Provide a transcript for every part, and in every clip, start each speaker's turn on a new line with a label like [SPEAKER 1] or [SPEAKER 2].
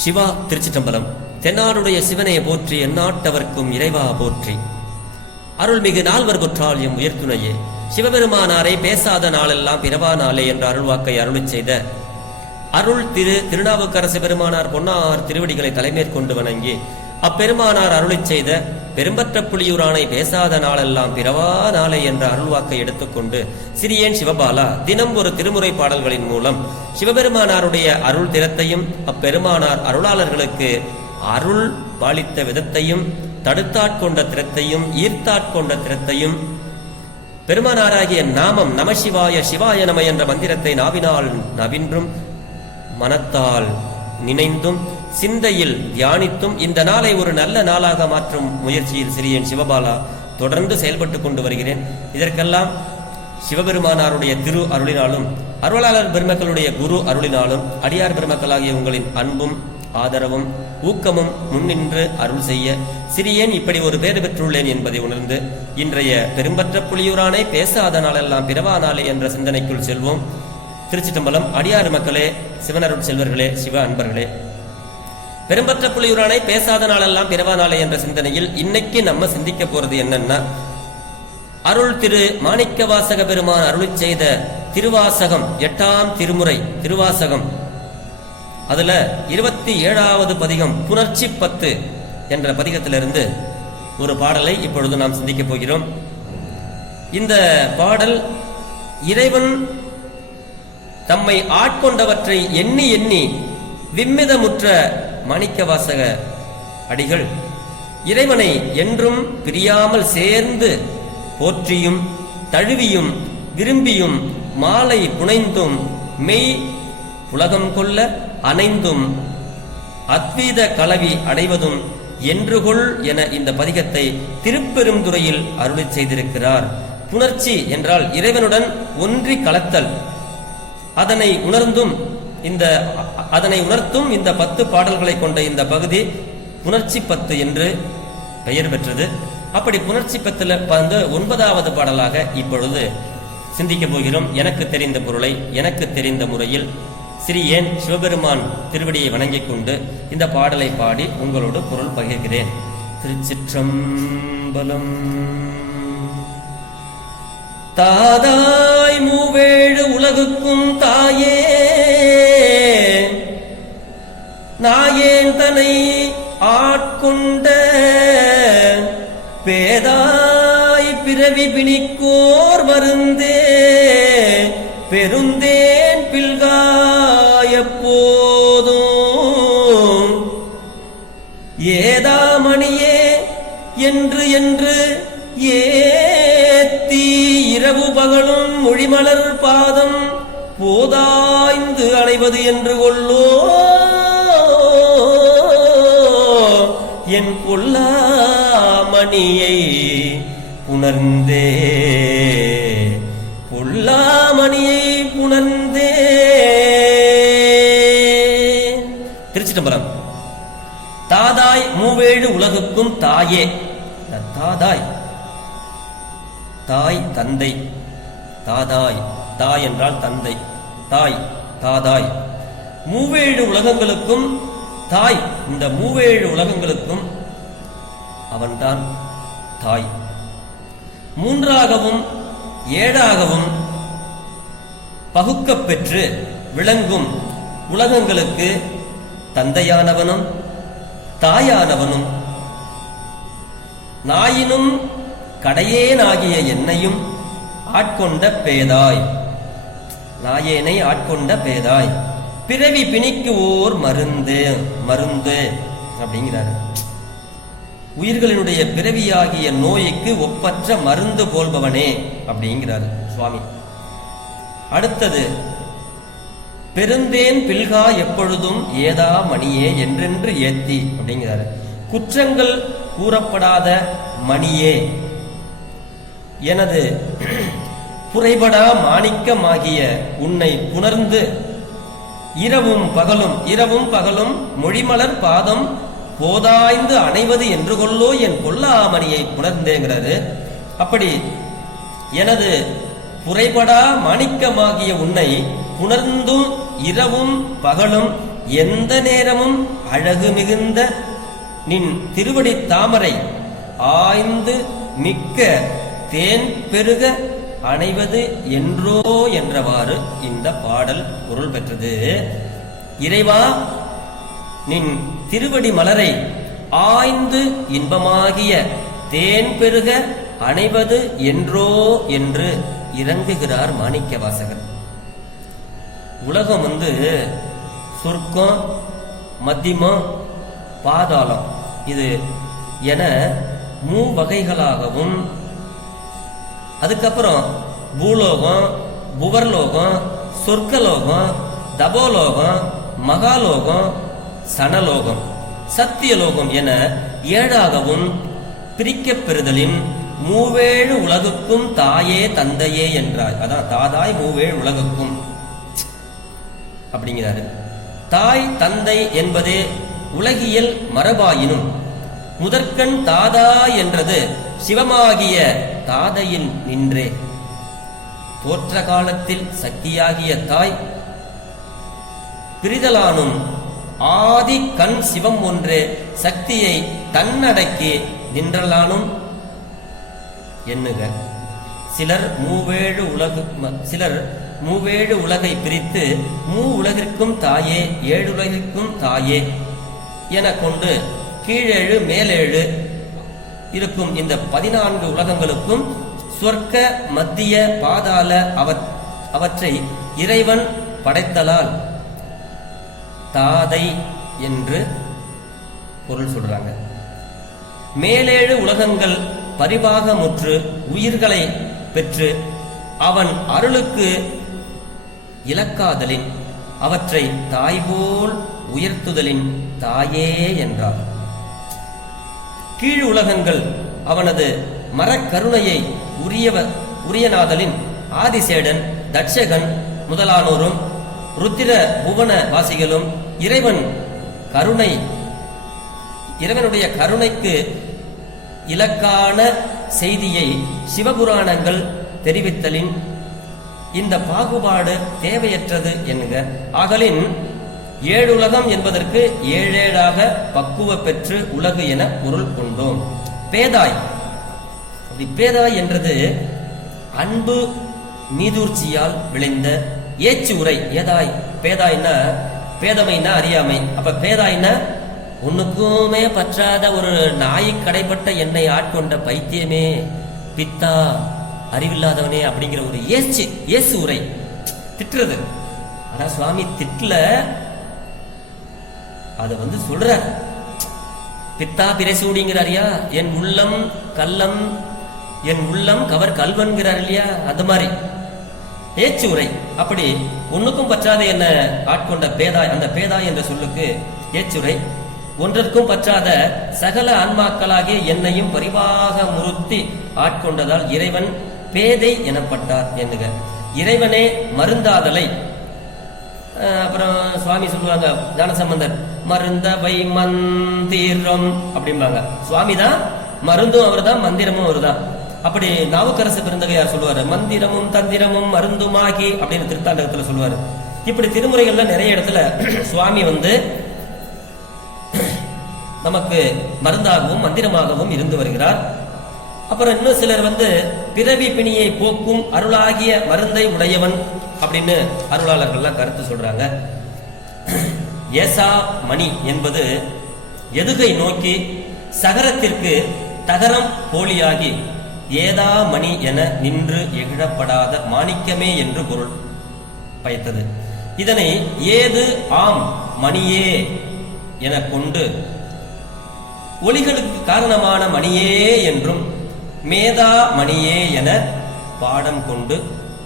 [SPEAKER 1] சிவா திருச்சிற்றம்பலம். தென்னாடுடைய சிவனையை போற்றி எந்நாட்டவர்க்கும் இறைவா போற்றி. அருள்மிகு நால்வர் குற்றால் எம் உயர்த்துணையே. சிவபெருமானாரை பேசாத நாளெல்லாம் பிறவா நாளே என்ற அருள்வாக்கை அருளி செய்த அருள் திரு திருநாவுக்கரசு பெருமானார் பொன்னார் திருவடிகளை தலைமேற்கொண்டு வணங்கி அப்பெருமானார் அருளை செய்த பெரும்பற்ற புலியூரானை பேசாத நாளெல்லாம் பிறவா நாளை என்ற அருள்வாக்கை எடுத்துக்கொண்டு சிறியேன் சிவபாலா தினம் ஒரு திருமுறை பாடல்களின் மூலம் சிவபெருமானாருடைய அருள் திறத்தையும் அப்பெருமானார் அருளாளர்களுக்கு அருள் பாலித்த விதத்தையும் தடுத்தாட்கொண்ட திறத்தையும் ஈர்த்தாட்கொண்ட திறத்தையும் பெருமானாராகிய நாமம் நமசிவாய சிவாய நம என்ற மந்திரத்தை நாவினால் நவின்றும் மனத்தால் நினைந்தும் சிந்தையில் தியானித்தும் இந்த நாளை ஒரு நல்ல நாளாக மாற்றும் முயற்சியில் சிறியன் சிவபாலா தொடர்ந்து செயல்பட்டு கொண்டு வருகிறேன். இதற்கெல்லாம் சிவபெருமானாருடைய திரு அருளினாலும் அருளாளர் பெருமக்களுடைய குரு அருளினாலும் அடியார் பெருமக்களாகிய உங்களின் அன்பும் ஆதரவும் ஊக்கமும் முன்னின்று அருள் செய்ய சிறியேன் இப்படி ஒரு பேறு பெற்றுள்ளேன் என்பதை உணர்ந்து இன்றைய பெரும்பற்ற புலியூரானை பேசாத நாளெல்லாம் பிறவா நாளே என்ற சிந்தனைக்குள் செல்வோம். திருச்சிட்டம்பலம் அடியாறு மக்களே சிவனருள் செல்வர்களே சிவ அன்பர்களே. பெரும்பற்ற புலியூரானை பேசாத நாளெல்லாம் பிறவா நாளை என்ற சிந்தனையில் இன்னைக்கு நம்ம சிந்திக்க போறது என்னன்னா அருள் திரு மாணிக்க வாசக பெருமான் அருளிச் செய்த திருவாசகம் எட்டாம் திருமுறை திருவாசகம். அதுல இருபத்தி ஏழாவது பதிகம் புணர்ச்சி பத்து என்ற பதிகத்திலிருந்து ஒரு பாடலை இப்பொழுது நாம் சிந்திக்கப் போகிறோம். இந்த பாடல் இறைவன் தம்மை ஆட்கொண்டவற்றை எண்ணி எண்ணி விம்மிதமுற்ற மாணிக்கவாசக அடிகள். இறைவனை என்றும் பிரியாமல் சேர்ந்து போற்றியும் தழுவியும் விரும்பியும் மாலை புனைந்தும் மெய் உலகம் கொள்ள அணைந்தும் அத்வீத கலவி அடைவதும் என்றுகொள் என இந்த பதிகத்தை திருப்பெருந்துறையில் அருளி செய்திருக்கிறார். புணர்ச்சி என்றால் இறைவனுடன் ஒன்றி கலத்தல். அதனை உணர்ந்தும் இந்த அதனை உணர்த்தும் இந்த பத்து பாடல்களை கொண்ட இந்த பகுதி புணர்ச்சி பத்து என்று பெயர் பெற்றது. அப்படி புணர்ச்சி பத்துல வந்து ஒன்பதாவது பாடலாக இப்பொழுது சிந்திக்க போகிறோம். எனக்கு தெரிந்த பொருளை எனக்கு தெரிந்த முறையில் சிறியேன் சிவபெருமான் திருவடியை வணங்கிக் கொண்டு இந்த பாடலை பாடி உங்களோடு பொருள் பகிர்கிறேன். திருச்சிற்றம்பலம். தாதாய் மூவேழு உலகுக்கும் தாயே நாயேன் ஆட்கொண்ட பேதாய் பிறவி பிணிக்கோர் வருந்தே பெருந்தேன் பில்காய போதும். ஏதாமணியே என்று என்று ஏத்தி இரவு பகலும் மொழிமலர் பாதம் போதாய்ந்து அடைவது என்று கொள்ளோ என் பொல்லாமணியை புணர்ந்தே. பொல்லாமணியை புணர்ந்தே. திருச்சிதம்பரம் தாதாய் மூவேழு உலகுக்கும் தாயே. தாதாய். தாய் தந்தை. தாதாய் தாய் என்றால் தந்தை. தாய் தாதாய். மூவேழு உலகங்களுக்கும் தாய். இந்த மூவேழு உலகங்களுக்கும் அவன்தான் தாய். மூன்றாகவும் ஏழாகவும் பகுக்கப் பெற்று விளங்கும் உலகங்களுக்கு தந்தையானவனும் தாயானவனும் நாயினும் கடையேனாகிய என்னையும் ஆட்கொண்ட பேதாய். நாயேனை ஆட்கொண்ட பேதாய். பிறவி பிணிக்கு ஓர் மருந்து மருந்து அப்படிங்கிறாரு. உயிர்களினுடைய பிறவியாகிய நோய்க்கு ஒப்பற்ற மருந்து போல்பவனே அப்படிங்கிறாரு சுவாமி. அடுத்தது பெருந்தேன் பில்கா எப்பொழுதும் ஏதா மணியே என்றென்று ஏத்தி அப்படிங்கிறாரு. குற்றங்கள் கூறப்படாத மணியே. எனது புரைபடா மாணிக்கமாகிய உன்னை புணர்ந்து இரவும் பகலும் இரவும் பகலும் மொழிமலர் பாதம் போதாய்ந்து அணைவது என்று கொள்ளோ என் கொல்லாமணியை புணர்ந்தேங்கிறாரு அப்படி எனது புரைபடா மாணிக்கமாகிய உன்னை புணர்ந்தும் இரவும் பகலும் எந்த நேரமும் அழகு மிகுந்த நின் திருவடி தாமரை ஆய்ந்து மிக்க தேன் பெருக அணைவது என்றோ என்றவாறு இந்த பாடல் பொருள் பெற்றது. இறைவா நின் திருவடி மலரை ஆய்ந்து இன்பமாகிய தேன் பெருக அணைவது என்றோ என்று இறங்குகிறார் மாணிக்க வாசகர் உலகம் வந்து சொர்க்கம் மத்தியமம் பாதாளம். இது என மூ வகைகளாகவும் அதுக்கப்புறம் பூலோகம் புவர்லோகம் சொர்க்கலோகம் தபோலோகம் மகாலோகம் சனலோகம். சத்தியலோகம் என ஏழாகவும் பிரிக்கப் பெறுதலின் மூவேழு உலகுக்கும் தாயே தந்தையே என்றாய். அதான் தாதாய் மூவேழு உலகுக்கும். அப்படிங்கிறாரு. தாய் தந்தை என்பதே உலகியல் மரபாயினும் முதற்கண் தாதா என்றது சிவமாகிய தாதையில் நின்றே. தோற்ற காலத்தில் சக்தியாகிய தாய் பிரிதலானும் ஆதி கண் சிவம் ஒன்றே சக்தியை தன்னடக்கி நின்றலானும் எண்ணுக. சிலர் மூவேழு உலகு சிலர் மூவேழு உலகை பிரித்து மூ உலகிற்கும் தாயே ஏழுலகிற்கும் தாயே என கொண்டு கீழேழு மேலேழு இருக்கும் இந்த பதினான்கு உலகங்களுக்கும் சொர்க்க மத்திய பாதாள அவற்- அவற்றை இறைவன் படைத்தலால் தாதை என்று பொருள் சொல்றாங்க. மேலேழு உலகங்கள் பரிபாகமுற்று உயிர்களை பெற்று அவன் அருளுக்கு இலக்காதலின் அவற்றை தாய்போல் உயர்த்துதலின் தாயே என்றார். கீழ் உலகங்கள் அவனது மரக்கருணையை உரியவ உரியநாதலின் ஆதிசேடன் தட்சகன் முதலானோரும் ருத்திர புவன வாசிகளும் இறைவன் கருணை இறைவனுடைய கருணைக்கு இலக்கான செய்தியை சிவபுராணங்கள் தெரிவித்தலின் இந்த பாகுபாடு தேவையற்றது என்க. ஆகலின் ஏழுலகம் என்பதற்கு ஏழேழாக பக்குவ பெற்று உலகு என பொருள் கொண்டோம். பேதாய். அப்படி பேதாய் என்றது அன்பு மீதூர்ச்சியால் விளைந்த ஏச்சு உரை. ஏதாய் பேதாய்னா பேதமைனா அறியாமை. அப்ப பேதாய்னா ஒண்ணுக்குமே பற்றாத ஒரு நாய்க்கு கடைப்பட்ட என்னை ஆட்கொண்ட பைத்தியமே. பித்தா அறிவில்லாதவனே அப்படிங்கிற ஒரு ஏச்சு ஏசு உரை. திட்டுறது. ஆனா சுவாமி திட்டல அதை வந்து சொல்றார். பித்தா பிரைசூடிங்கிறாரியா? என் உள்ளம் கள்ளம் என் உள்ளம் கவர் கல்வன்கிறார் இல்லையா? அந்த மாதிரி. ஏச்சு உரை. அப்படி ஒண்ணுக்கும் பற்றாத என்ன ஆட்கொண்ட பேதாய் அந்த பேதாய் என்ற சொல்லுக்கு ஏச்சுரை ஒன்றிற்கும் பற்றாத சகல ஆன்மாக்களாகிய என்னையும் பரிவாக முறுத்தி ஆட்கொண்டதால் இறைவன் பேதை எனப்பட்டார் என்னுக இறைவனே மருந்தாதலை. அப்புறம் சுவாமி சொல்லுவாங்க ஞானசம்பந்தர் மருந்தவை மந்திரம் அப்படிம்பாங்க. சுவாமி தான் மருந்தும் அவர் தான் மந்திரமும் அவர் தான் அப்படி நாவுக்கரசு பிறந்தகையார் சொல்லுவாரு மந்திரமும் தந்திரமும் மருந்துமாகி அப்படின்னு திருத்தாண்டகத்துல சொல்லுவாரு. இப்படி திருமுறைகள்ல நிறைய இடத்துல சுவாமி வந்து நமக்கு மருந்தாகவும் மந்திரமாகவும் இருந்து வருகிறார். அப்புறம் இன்னும் சிலர் வந்து பிறவி பிணியை போக்கும் அருளாகிய மருந்தை உடையவன் அப்படின்னு அருளாளர்கள்லாம் கருத்து சொல்றாங்க. ஏசா மணி என்பது எதுகை நோக்கி சகரத்திற்கு தகரம் போலியாகி ஏதா மணி என நின்று எகிழப்படாத மாணிக்கமே என்று பொருள் பயத்தது. இதனை ஏது ஆம் மணியே என கொண்டு ஒளிகளுக்கு காரணமான மணியே என்றும் மேதா மணியே என பாடம் கொண்டு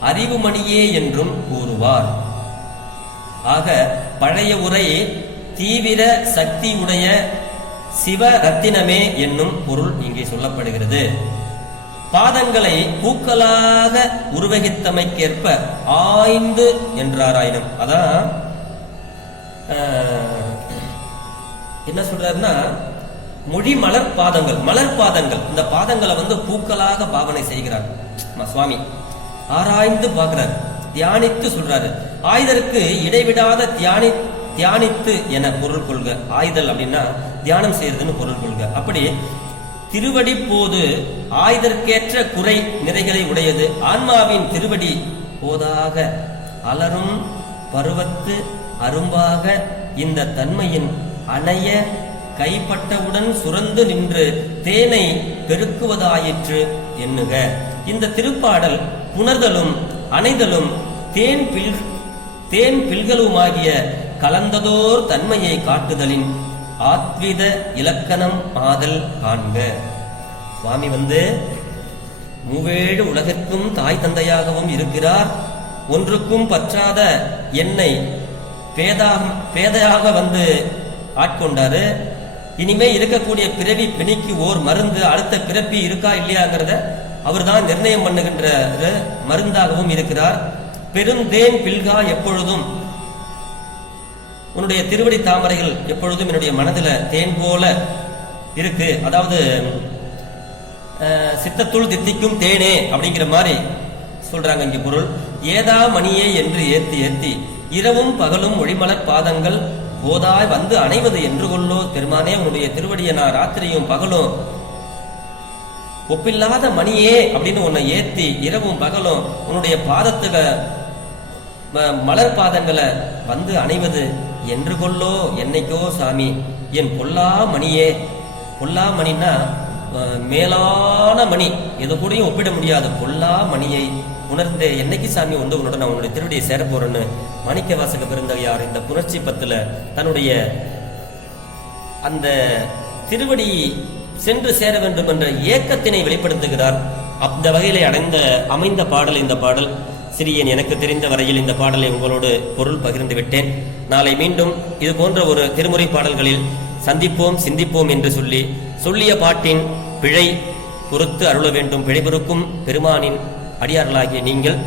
[SPEAKER 1] அறிவு மணியே என்றும் கூறுவார். ஆக பழைய உரை தீவிர சக்தியுடைய சிவரத்தினமே சிவ ரத்தினமே என்னும் பொருள் இங்கே சொல்லப்படுகிறது. பாதங்களை பூக்களாக உருவகித்தமைக்கேற்ப ஆய்ந்து என்றாராயினும் அதான் என்ன சொல்றாருன்னா மொழி மலர் பாதங்கள் மலர் பாதங்கள் இந்த பாதங்களை வந்து பூக்களாக பாவனை செய்கிறார். ம- சுவாமி. ஆராய்ந்து பார்க்கிறார். தியானித்து சொல்றாரு. ஆயுதருக்கு இடைவிடாத தியானி தியானித்து என பொருள் கொள்க. ஆயுதல் அப்படின்னா தியானம் செய்யறதுன்னு பொருள் கொள்க. அப்படி திருவடி போது ஆயுதற்கேற்ற குறை நிறைகளை உடையது. ஆன்மாவின் திருவடி போதாக அலரும் பருவத்து அரும்பாக இந்த தன்மையின் அணைய கைப்பட்டவுடன் சுரந்து நின்று தேனை பெருக்குவதாயிற்று எண்ணுக. இந்த திருப்பாடல் புணர்தலும் அணைதலும் தேன் பில் தேன் பில்களுமாகிய கலந்ததோர் தன்மையை காட்டுதலின் ஆத்வித இலக்கணம் ஆதல் காண்க. சுவாமி வந்து மூவேழு உலகிற்கும் தாய் தந்தையாகவும் இருக்கிறார். ஒன்றுக்கும் பற்றாத என்னை பேதாக பேதையாக வந்து ஆட்கொண்டாரு. இனிமே இருக்கக்கூடிய பிறவி பிணிக்கு ஓர் மருந்து அடுத்த பிறப்பி இருக்கா இல்லையாங்கிறத அவர்தான் நிர்ணயம் பண்ணுகின்ற மருந்தாகவும் இருக்கிறார். பெருந்தேன் பில்கா எப்பொழுதும் உன்னுடைய திருவடி தாமரைகள் எப்பொழுதும் என்னுடைய மனதுல தேன் போல இருக்கு. அதாவது சித்தத்துள் தித்திக்கும் தேனே அப்படிங்கிற மாதிரி சொல்றாங்க இங்க பொருள். ஏதா மணியே என்று ஏத்தி ஏத்தி இரவும் பகலும் ஒளிமலர் பாதங்கள் போதாய் வந்து அணைவது என்று கொள்ளோ. பெருமானே உன்னுடைய திருவடியை நான் ராத்திரியும் பகலும். ஒப்பில்லாத மணியே அப்படின்னு உன்னை ஏத்தி இரவும் பகலும் உன்னுடைய பாதத்துல ம- மலர் பாதங்களை வந்து அணைவது என்று கொள்ளோ. என்னைக்கோ சாமி என் பொல்லா மணியே. பொல்லா மணின்னா மேலான மணி. எது கூடயும் ஒப்பிட முடியாத. பொல்லா மணியை உணர்ந்து என்னைக்கு சாமி வந்து உன்னோட நான் உன்னுடைய திருவடியை சேர போறேன்னு மாணிக்க வாசக பெருந்தகையார் இந்த புரட்சி பத்துல தன்னுடைய அந்த திருவடி சென்று சேர வேண்டும் என்ற ஏக்கத்தினை வெளிப்படுத்துகிறார். அந்த வகையிலே அடைந்த அமைந்த பாடல் இந்த பாடல். சிறியன் எனக்கு தெரிந்த வரையில் இந்த பாடலை உங்களோடு பொருள் பகிர்ந்து விட்டேன். நாளை மீண்டும் இது போன்ற ஒரு திருமுறை பாடல்களில் சந்திப்போம் சிந்திப்போம் என்று சொல்லி சொல்லிய பாட்டின் பிழை பொறுத்து அருள வேண்டும். பிழைபொறுக்கும் பெருமானின் அடியார்களாகிய நீங்கள்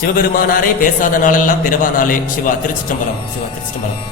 [SPEAKER 1] சிவபெருமானாரே பேசாத நாளெல்லாம் பிறவா நாளே சிவா திருச்சிட்டம்பலம் சிவா திருச்சிட்டம்பலம்